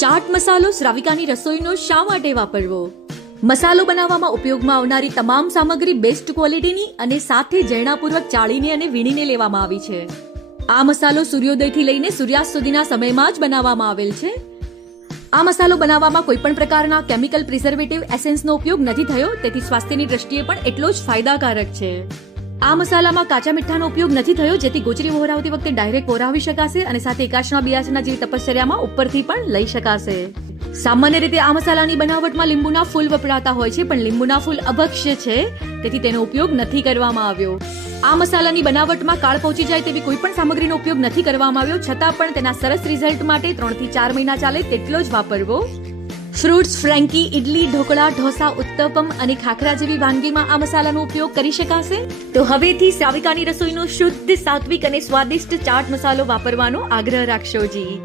ચાટ મસાલો શ્રાવિકાની રસોઈનો શા માટે વાપરવો? મસાલો બનાવવામાં ઉપયોગમાં આવનારી તમામ સામગ્રી બેસ્ટ ક્વોલિટીની અને સાથે જૈણાપૂર્વક ચાળીને અને વીણીને લેવામાં આવી છે. આ મસાલો સૂર્યોદયથી લઈને સૂર્યાસ્ત સુધીના સમયમાં જ બનાવવામાં આવેલ છે. આ મસાલો બનાવવામાં કોઈ પણ પ્રકારના કેમિકલ પ્રિઝર્વેટિવ એસેન્સનો ઉપયોગ નથી થયો, તેથી સ્વાસ્થ્યની દ્રષ્ટિએ પણ એટલો જ ફાયદાકારક છે. આ મસાલામાં કાચા મીઠાનો ઉપયોગ નથી થયો, જેથી ગોચરી વહોરાવતી વખતે ડાયરેક્ટ વહોરાવી શકાશે અને સાથે એકાશના બિયાસના જેવી તપશ્ચર્યામાં ઉપરથી પણ લઈ શકાશે. સામાન્ય રીતે આ મસાલાની બનાવટમાં લીંબુના ફૂલ વપરાતા હોય છે, પણ લીંબુના ફૂલ અભક્ષ્ય છે, તેથી તેનો ઉપયોગ નથી કરવામાં આવ્યો. આ મસાલાની બનાવટમાં કાળ પહોંચી જાય તેવી કોઈ પણ સામગ્રીનો ઉપયોગ નથી કરવામાં આવ્યો, છતાં પણ તેના સરસ રિઝલ્ટ માટે ત્રણથી ચાર મહિના ચાલે તેટલો જ વાપરવો. ફ્રૂટ્સ, ફ્રેન્કી ઇડલી ઢોકળા, ઢોસા, ઉત્તપમ અને ખાખરા જેવી વાનગીમાં આ મસાલાનો ઉપયોગ કરી શકાશે? તો હવેથી સાવિકાની રસોઈનો શુદ્ધ, સાત્વિક અને સ્વાદિષ્ટ ચાટ મસાલો વાપરવાનો આગ્રહ રાખશો જી.